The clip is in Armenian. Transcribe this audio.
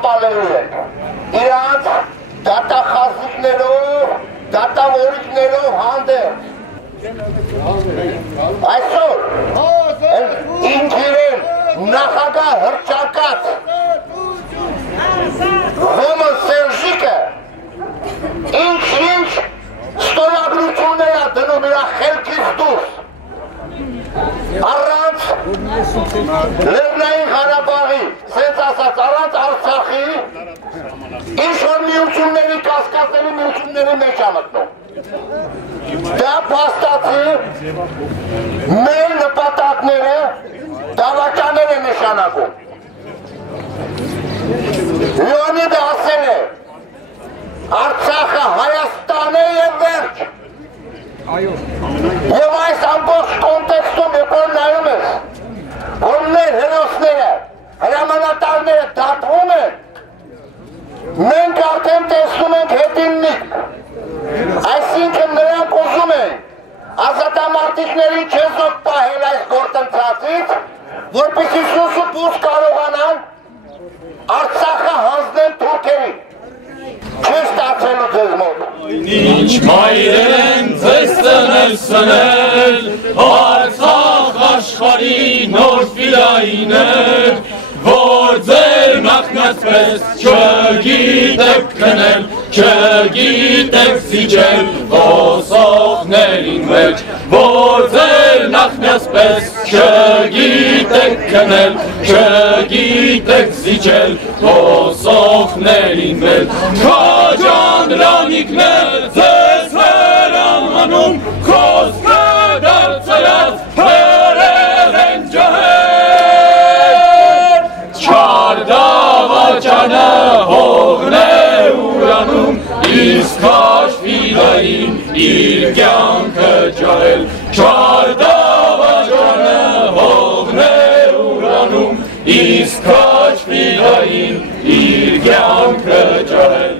տապալելու եք, իրանց դատախազիկներով, դատավորիկներով հանդերձ։ Այսօր ինք իրեն նախագահ հռչակած Ռոման Սերժիկը ինչ ստորագրություններ է դնում իր խելքից դուրս առանց Լեռնային Ղարաբաղի, սենց ասած, առանց Արցախի ինչ-որ միությունների, կասկածների միությունների մեջ է մտնում։ Դա փաստացի մեր նպատակները դավաճաներ է նշանակում։ Լեոնիդը ասել է, Արցախը Հայաստան է և վերջ։ Եվ այս ամբողջ կոնտեքստում երբ որ նայում ես, որ մեր հերոսները, հրամանատարները դատվում են, մենք արդեն տեսնում ենք հետին միտք։ Այսինքն նրանք ուզում են ազատամարտիկներին չեզոք պահել այս գործընթացից, որպեսզի սուս ու պուս կարողանան Արցախը հանձնել թուրքերին։ Չես ստացելու ձեզ մոտ։ Ինչ մայր են ձեզ ծնել սնել, Արցախ աշխարհի նոր ֆիլայիներ, որ ձեր նախնածպես չգիտեք քնել, չգիտեք զիջել ոսողներին մեջ, որ ձեր նախնածպես չգիտեք քնել, չգիտեք զիջել ոսողներին մեջ, քաջանդրանիկներ ձեզ վերանանում, խոսքը դարձրած հերեր են ջահել, չար դավաճանը հողն է ուրանում, իսկ հաշվիլային իր կյանքը ջահել, չար դավաճանը հողն է ուրանում, իսկ հաշվիլային իր կյանքը ջահել։